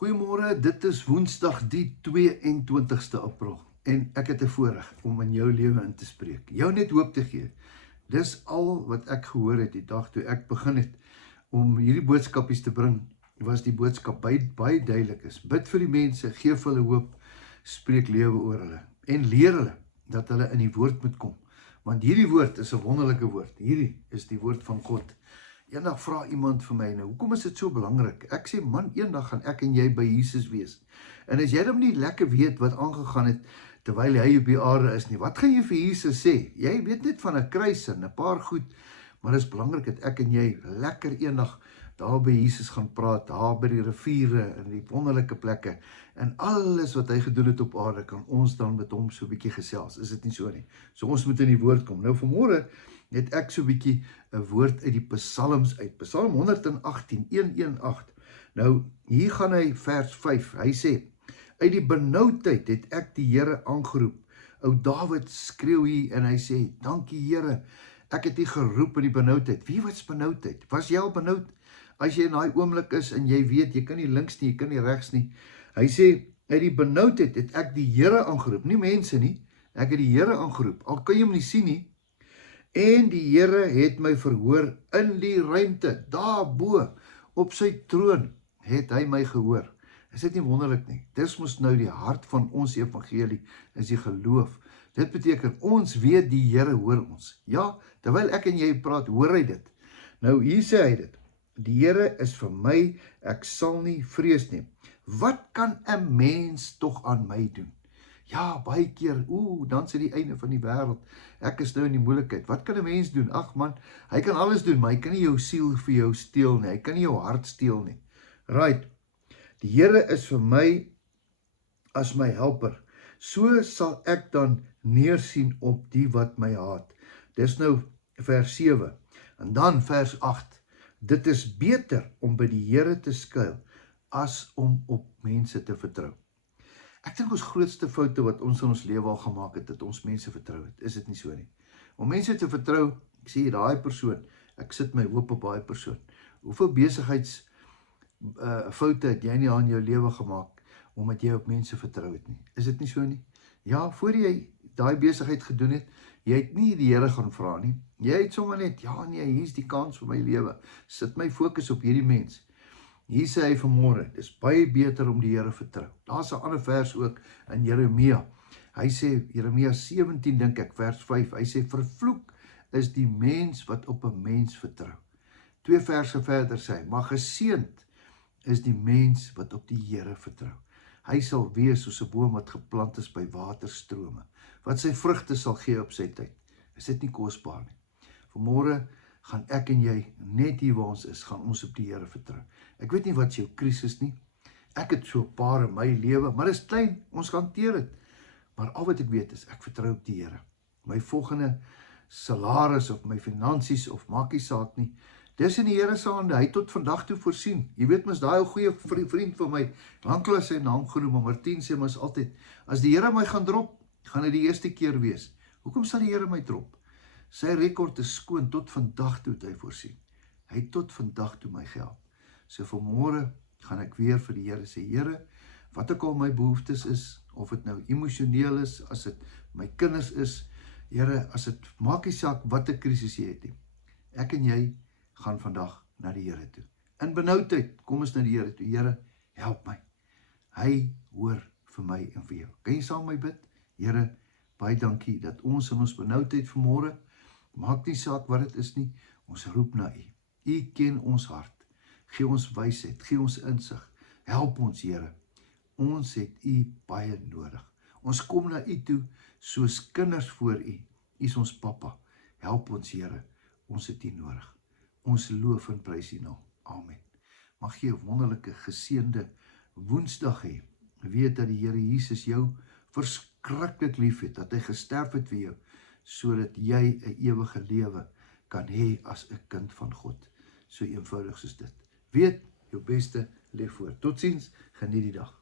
Goeiemôre, dit is Woensdag die 22ste April en ek het 'n voorreg om in jou lewe in te spreek. Jou net hoop te gee. Dis al wat ek gehoor het die dag toe ek begin het om hierdie boodskapies te bring, was die boodskap baie duidelik is. Bid vir die mense, gee vir hulle hoop, spreek lewe oor hulle en leer hulle dat hulle in die woord moet kom. Want hierdie woord is 'n wonderlike woord. Hierdie is die woord van God. Eendag vra iemand vir my, nou, hoekom is dit so belangrik? Ek sê, man, eendag gaan ek en jy by Jesus wees. En as jy dan nie lekker weet wat aangegaan het, terwyl hy op die aarde is nie, wat gaan jy vir Jesus sê? Jy weet net van 'n kruis en 'n paar goed, maar dit is belangrik dat ek en jy lekker eendag daar by Jesus gaan praat, daar by die riviere en die wonderlike plekke, en alles wat hy gedoen het op aarde, kan ons dan met hom so 'n bietjie gesels, is dit nie so nie? So ons moet in die woord kom. Nou vanmôre het ek so 'n bietjie 'n woord uit die Psalms uit, Psalm 118, 118. Nou, hier gaan hy vers 5, hy sê, uit die benoudheid het ek die Here aangeroep. Ou Dawid skreeu hier en hy sê, dankie Here, ek het U geroep in die benoudheid. Wie was benoudheid? Was jy al benoud? As jy in daai oomblik is en jy weet, jy kan nie links nie, jy kan nie regs nie. Hy sê, uit die benoudheid het ek die Here aangeroep, nie mense nie, ek het die Here aangeroep, al kan jy hom nie sien nie, en die Here het my verhoor in die ruimte, daarbo, op sy troon, het hy my gehoor. Is dit nie wonderlik nie? Dis mos nou die hart van ons evangelie, is die geloof. Dit beteken, ons weet die Here hoor ons. Ja, terwyl ek en jy praat, hoor hy dit. Nou, hier sê hy dit, die Here is vir my, ek sal nie vrees nie. Wat kan 'n mens tog aan my doen? Ja, baie keer, dan is dit die einde van die wêreld. Ek is nou in die moeilikheid. Wat kan 'n mens doen? Ag man, hy kan alles doen, maar hy kan nie jou siel vir jou steel nie. Hy kan nie jou hart steel nie. Right. Die Here is vir my as my helper. So sal ek dan neersien op die wat my haat. Dis nou vers 7. En dan vers 8. Dit is beter om by die Here te skuil as om op mense te vertrou. Ek dink ons grootste foute wat ons in ons lewe al gemaak het, dat ons mense vertrou het. Is dit nie so nie? Om mense te vertrou, ek sê daai persoon, ek sit my hoop op daai persoon. Hoeveel besigheidsfoute het jy nie aan jou lewe gemaak, omdat jy op mense vertrou het nie? Is dit nie so nie? Ja, voor jy daai besigheid gedoen het, jy het nie die Here gaan vra nie. Jy het sommer net, ja nee, hier is die kans vir my lewe. Sit my fokus op hierdie mens. Hier sê hy vanmôre, dis baie beter om die Here vertrou. Daar's 'n ander vers ook in Jeremia. Hy sê, Jeremia 17 dink ek, vers 5, hy sê, vervloek is die mens wat op 'n mens vertrou. 2 verse verder sê hy, maar geseënd is die mens wat op die Here vertrou. Hy sal wees soos 'n boom wat geplant is by waterstrome, wat sy vrugte sal gee op sy tyd. Is dit nie kosbaar nie? Vanmôre gaan ek en jy, net hier waar ons is, gaan ons op die Here vertrou. Ek weet nie wat jou krisis nie. Ek het so 'n paar in my lewe, maar dit is klein, ons gaan hanteer dit. Maar al wat ek weet is, ek vertrou op die Here. My volgende salaris of my finansies of maak nie saak nie. Dis in die Here se hande. Hy het tot vandag toe voorsien. Jy weet mos, daai ou goeie vriend van my, lankal sy naam genoem, maar Martin sê mos altyd, as die Here my gaan drop, gaan dit die eerste keer wees. Hoekom sal die Here my drop? Sy rekord is skoon, tot vandag toe het hy voorsien. Hy het tot vandag toe my gehelp. So vanmôre gaan ek weer vir die Here sê, Here, wat ook al my behoeftes is, of dit nou emosioneel is, as dit my kinders is, Here, as dit maak nie saak wat 'n krisis jy het nie. Ek en jy gaan vandag na die Here toe. In benoudheid, kom ons na die Here toe. Here, help my. Hy hoor vir my en vir jou. Kan jy saam met my bid? Here, baie dankie dat ons in ons benoudheid vanmôre, maak nie saak wat dit is nie, ons roep na U. U ken ons hart. Gee ons wysheid, gee ons insig. Help ons, Here. Ons het U baie nodig. Ons kom na U toe soos kinders voor U. U is ons Papa. Help ons, Here. Ons het U nodig. Ons loof en prys U naam. Amen. Mag jy 'n wonderlike geseënde Woensdag hê. Weet dat die Here Jesus jou verskriklik lief het, dat hy gesterf het vir jou, sodat jy 'n ewige lewe kan hê as 'n kind van God. So eenvoudig soos dit. Weet, jou beste lê voor. Totsiens, geniet die dag.